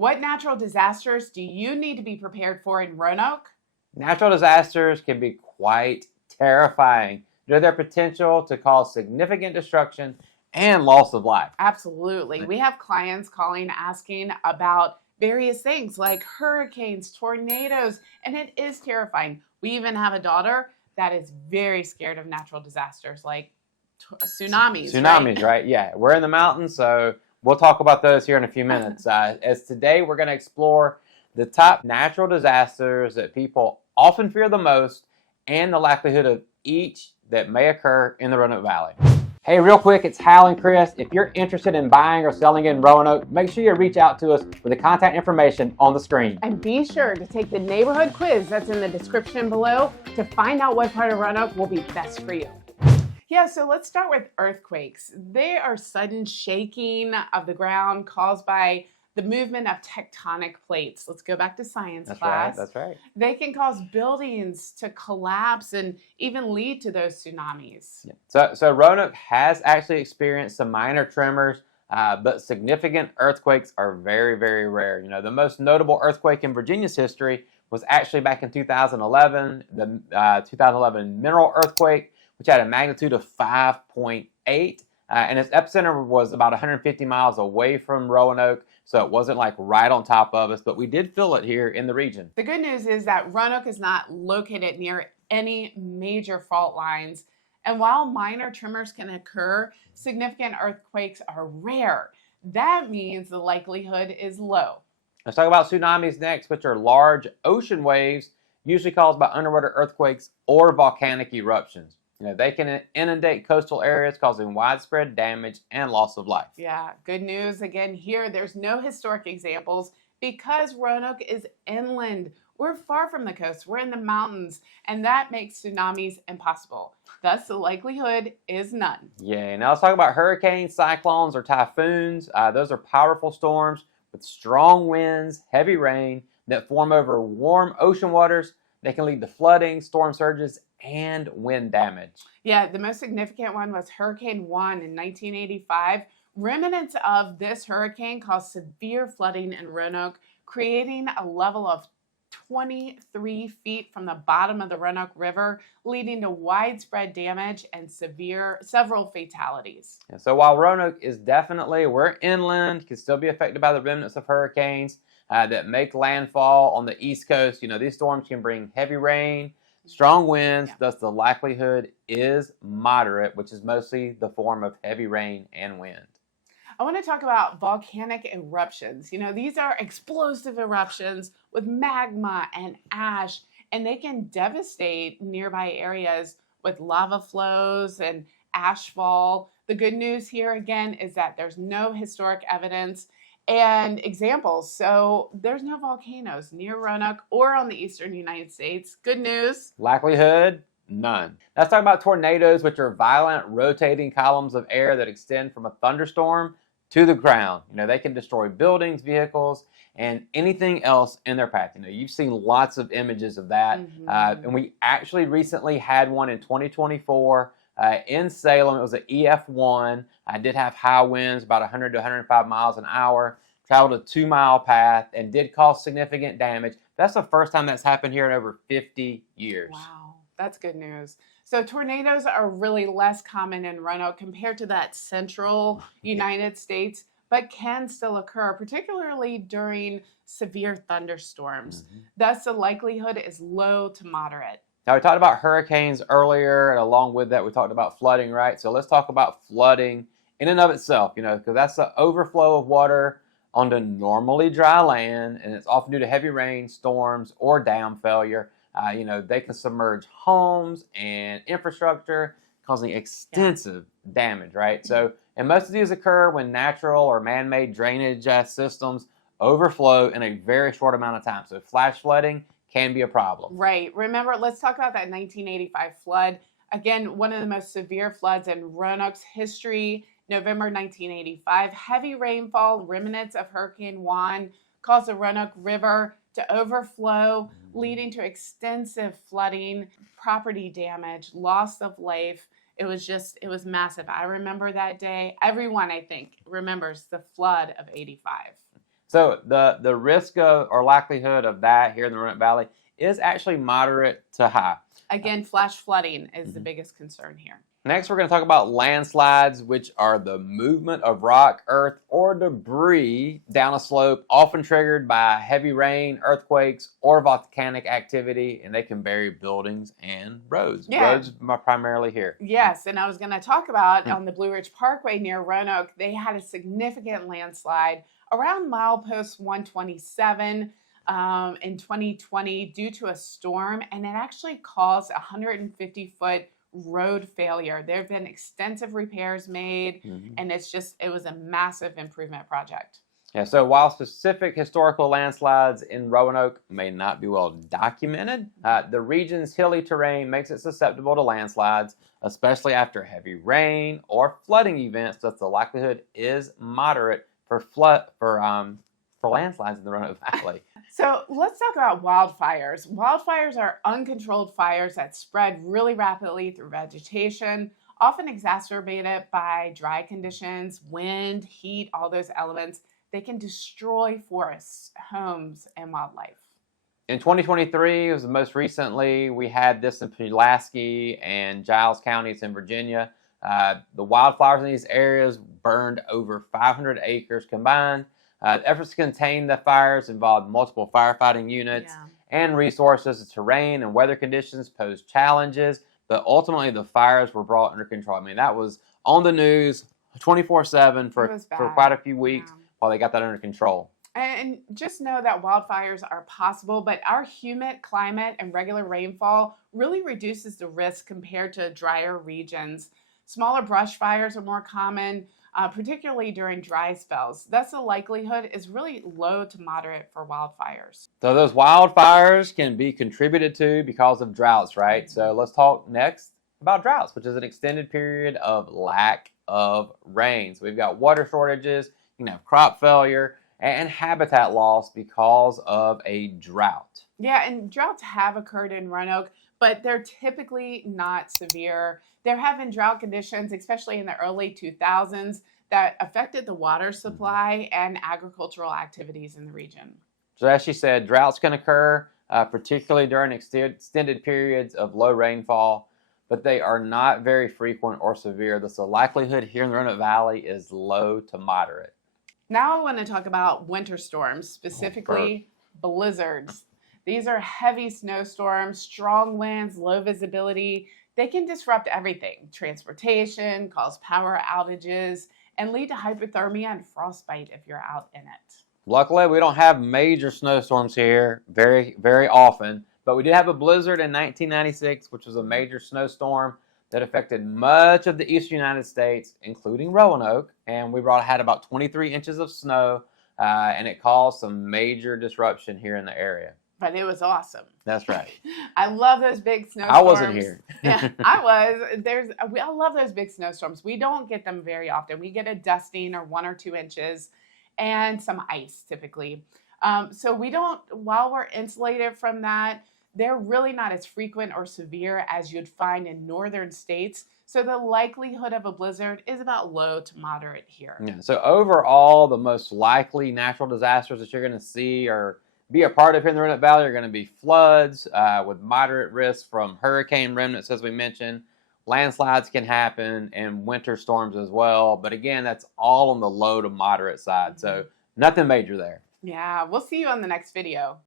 What natural disasters do you need to be prepared for in Roanoke? Natural disasters can be quite terrifying due to their potential to cause significant destruction and loss of life. Absolutely. We have clients calling asking about various things like hurricanes, tornadoes, and it is terrifying. We even have a daughter that is very scared of natural disasters like tsunamis, Tsunamis, right? Yeah, we're in the mountains, so we'll talk about those here in a few minutes. As today we're going to explore the top natural disasters that people often fear the most and the likelihood of each that may occur in the Roanoke Valley. Hey, real quick, it's Hal and Chris. If you're interested in buying or selling in Roanoke, make sure you reach out to us with the contact information on the screen. And be sure to take the neighborhood quiz that's in the description below to find out what part of Roanoke will be best for you. Yeah, so let's start with earthquakes. They are sudden shaking of the ground caused by the movement of tectonic plates. Let's go back to science class. That's right. They can cause buildings to collapse and even lead to those tsunamis. Yeah. So Roanoke has actually experienced some minor tremors, but significant earthquakes are very, very rare. The most notable earthquake in Virginia's history was actually back in 2011, the 2011 mineral earthquake, which had a magnitude of 5.8, and its epicenter was about 150 miles away from Roanoke, so it wasn't like right on top of us, but we did feel it here in the region. The good news is that Roanoke is not located near any major fault lines, and while minor tremors can occur, significant earthquakes are rare. That means the likelihood is low. Let's talk about tsunamis next, which are large ocean waves usually caused by underwater earthquakes or volcanic eruptions. They can inundate coastal areas, causing widespread damage and loss of life. Yeah, good news again here. There's no historic examples because Roanoke is inland. We're far from the coast. We're in the mountains, and that makes tsunamis impossible. Thus, the likelihood is none. Yeah, now let's talk about hurricanes, cyclones, or typhoons. Those are powerful storms with strong winds, heavy rain that form over warm ocean waters. They can lead to flooding, storm surges, and wind damage. Yeah, the most significant one was Hurricane 1 in 1985. Remnants of this hurricane caused severe flooding in Roanoke, creating a level of 23 feet from the bottom of the Roanoke River, leading to widespread damage and several fatalities. And so while Roanoke is we're inland, can still be affected by the remnants of hurricanes that make landfall on the East Coast. These storms can bring heavy rain, strong winds, thus the likelihood is moderate, which is mostly the form of heavy rain and wind. I want to talk about volcanic eruptions. These are explosive eruptions with magma and ash, and they can devastate nearby areas with lava flows and ashfall. The good news here again is that there's no historic evidence and examples. So there's no volcanoes near Roanoke or on the eastern United States. Good news. Likelihood, none. Let's talk about tornadoes, which are violent rotating columns of air that extend from a thunderstorm to the ground. They can destroy buildings, vehicles, and anything else in their path. You've seen lots of images of that. And we actually recently had one in 2024 in Salem. It was an EF1. I did have high winds, about 100 to 105 miles an hour, traveled a 2-mile path, and did cause significant damage. That's the first time that's happened here in over 50 years. Wow, that's good news. So tornadoes are really less common in Roanoke compared to that central United States, but can still occur, particularly during severe thunderstorms. Thus, the likelihood is low to moderate. Now, we talked about hurricanes earlier, and along with that, we talked about flooding, right? So let's talk about flooding in and of itself, because that's the overflow of water onto normally dry land, and it's often due to heavy rain, storms, or dam failure. They can submerge homes and infrastructure, causing extensive damage, right? So, and most of these occur when natural or man-made drainage systems overflow in a very short amount of time. So flash flooding can be a problem. Right. Remember, let's talk about that 1985 flood. Again, one of the most severe floods in Roanoke's history. November 1985, heavy rainfall, remnants of Hurricane Juan caused the Roanoke River to overflow, leading to extensive flooding, property damage, loss of life. It was massive. I remember that day. Everyone, I think, remembers the flood of 85. So the risk of or likelihood of that here in the Roanoke Valley is actually moderate to high. Again, flash flooding is the biggest concern here. Next, we're going to talk about landslides, which are the movement of rock, earth, or debris down a slope, often triggered by heavy rain, earthquakes, or volcanic activity, and they can bury buildings and roads. Yeah. Roads are primarily here. Yes, and I was going to talk about on the Blue Ridge Parkway near Roanoke, they had a significant landslide around milepost 127 in 2020 due to a storm, and it actually caused a 150-foot road failure. There have been extensive repairs made, and it was a massive improvement project. Yeah, so while specific historical landslides in Roanoke may not be well documented, the region's hilly terrain makes it susceptible to landslides, especially after heavy rain or flooding events. Thus, the likelihood is moderate for landslides in the Roanoke Valley. So let's talk about wildfires. Wildfires are uncontrolled fires that spread really rapidly through vegetation, often exacerbated by dry conditions, wind, heat, all those elements. They can destroy forests, homes, and wildlife. In 2023, it was most recently, we had this in Pulaski and Giles counties in Virginia. The wildfires in these areas burned over 500 acres combined. Efforts to contain the fires involved multiple firefighting units and resources. The terrain and weather conditions posed challenges, but ultimately the fires were brought under control. I mean, that was on the news 24/7 for quite a few weeks while they got that under control. And just know that wildfires are possible, but our humid climate and regular rainfall really reduces the risk compared to drier regions. Smaller brush fires are more common, particularly during dry spells. Thus, the likelihood is really low to moderate for wildfires. So those wildfires can be contributed to because of droughts, right? So let's talk next about droughts, which is an extended period of lack of rain. So we've got water shortages, you can have crop failure, and habitat loss because of a drought. Yeah, and droughts have occurred in Roanoke, but they're typically not severe. There have been drought conditions, especially in the early 2000s, that affected the water supply and agricultural activities in the region. So as she said, droughts can occur, particularly during extended periods of low rainfall, but they are not very frequent or severe. Thus, the likelihood here in the Roanoke Valley is low to moderate. Now I want to talk about winter storms, specifically blizzards. These are heavy snowstorms, strong winds, low visibility. They can disrupt everything: transportation, cause power outages, and lead to hypothermia and frostbite if you're out in it. Luckily, we don't have major snowstorms here very, very often, but we did have a blizzard in 1996, which was a major snowstorm that affected much of the eastern United States, including Roanoke, and we had about 23 inches of snow, and it caused some major disruption here in the area. But it was awesome. That's right. I love those big snowstorms. I wasn't here. Yeah, I was. I love those big snowstorms. We don't get them very often. We get a dusting or 1 or 2 inches and some ice typically. So while we're insulated from that, they're really not as frequent or severe as you'd find in northern states. So the likelihood of a blizzard is about low to moderate here. Yeah. So overall, the most likely natural disasters that you're going to see or be a part of here in the Roanoke Valley are going to be floods with moderate risk from hurricane remnants, as we mentioned. Landslides can happen and winter storms as well. But again, that's all on the low to moderate side. So nothing major there. Yeah, we'll see you on the next video.